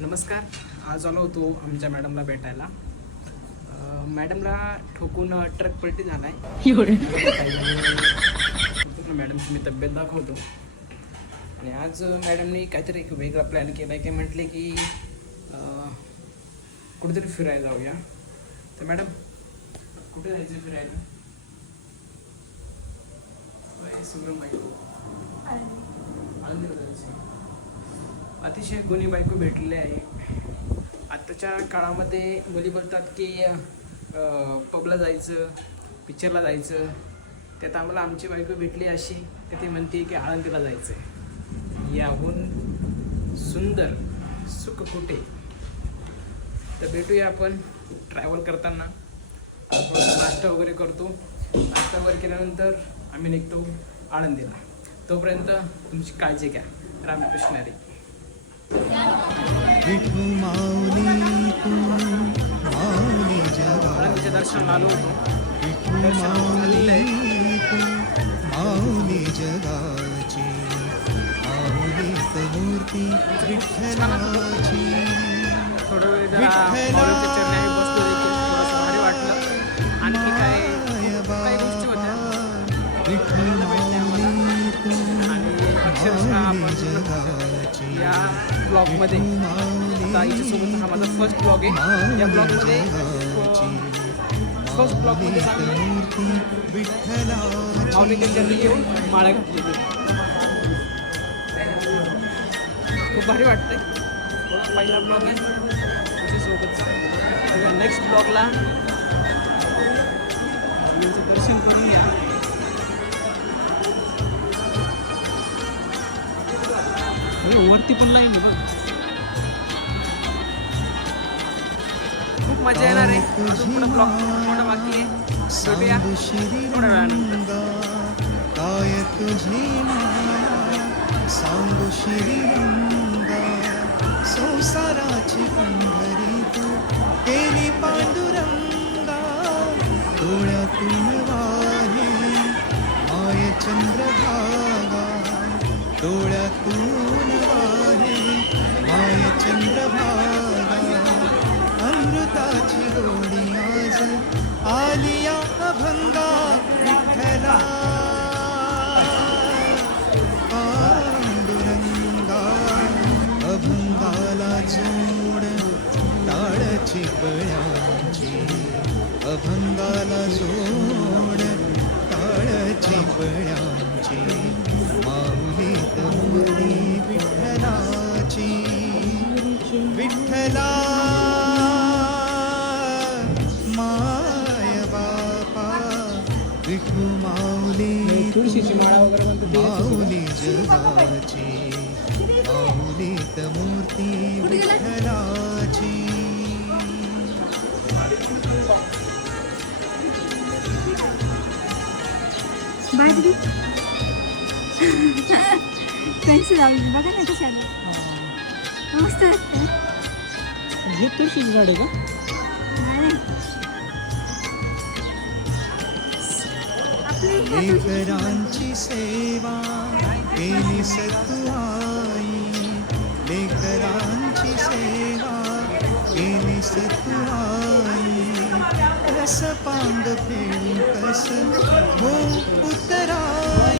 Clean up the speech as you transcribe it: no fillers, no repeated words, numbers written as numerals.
नमस्कार. आज आलो होतो आमच्या मॅडमला भेटायला. मॅडमला ठोकून ट्रक पलटी झाला आहे. मॅडमची मी तब्येत दाखवतो. आणि आज मॅडमने काहीतरी एक वेगळा प्लॅन केला आहे की म्हटले की कुठेतरी फिरायला जाऊया. तर मॅडम कुठे जायचं फिरायला? सुब्रम बायको आनंदीला जायचं. अतिशय गुणी बायको भेटलेली आहे. आत्ताच्या काळामध्ये मुली बोलतात की पबला जायचं, पिक्चरला जायचं. त्यात आम्हाला आमची बायको भेटली अशी की ती म्हणते की आळंदीला जायचं आहे. याहून सुंदर सुख कुठे? तर भेटूया आपण ट्रॅव्हल करताना. नाश्ता वगैरे करतो. नाश्ता वगैरे केल्यानंतर आम्ही निघतो आळंदीला. तोपर्यंत तुमची काळजी घ्या. रामकृष्ण हरी. आळंदीच्या दर्शनाला आलो होतो. दर्शन झालेलं आहे. थोडं वेळ जरा माऊलीच्या चरणी बसलो देखील. थोडंसं भारी वाटलं. आणखी काही गोष्टी होत्या भेटल्या मला. आणि अक्षरशः आपण या ब्लॉगमध्ये आता हिच्यासोबत हा माझा फर्स्ट ब्लॉग आहे. या ब्लॉगमध्ये फर्स्ट ब्लॉगमध्ये माऊलीच्या चरणी येऊन माळा घातलेली. खूप भारी वाटतंय. पहिला ब्लॉग आहे तुझ्यासोबतचा. नेक्स्ट ब्लॉगला दर्शन करून या. वरती पण लाईन आहे बघ. खूप मजा येणार आहे. अजून पुढे ब्लॉग थोडा बाकी आहे. भेटूया थोड्या वेळानंतर. संसाराची पंढरी तू केली पांडुरंगा. डोळ्यातून वाहे माय चंद्रभागा. डोळ्यातून वाहे माय चंद्रभागा. अमृताची गोडी आज आलिया अभंगा. विठ्ठला अभंगाला जोड टाळची बळ्यांची. अभंगाला जोड टाळची बळ्यांची. माऊली तमुली विठ्ठलाची. विठ्ठला माय बापा विठू माऊली. तुळशीची माळा वगैरे म्हणतो. माऊली जगाची. माऊलीत मूर्ती विठ्ठलाची. बाय दीदी. पेन्सिल लावली बघा ना कशा मस्त वाटतं. हे तुळशीचं झाड आहे का? लेकरांची सेवा केली सतुआई. लेकरांची सेवा केली सतुआई. कस पांग फेडून कस हो उतरा.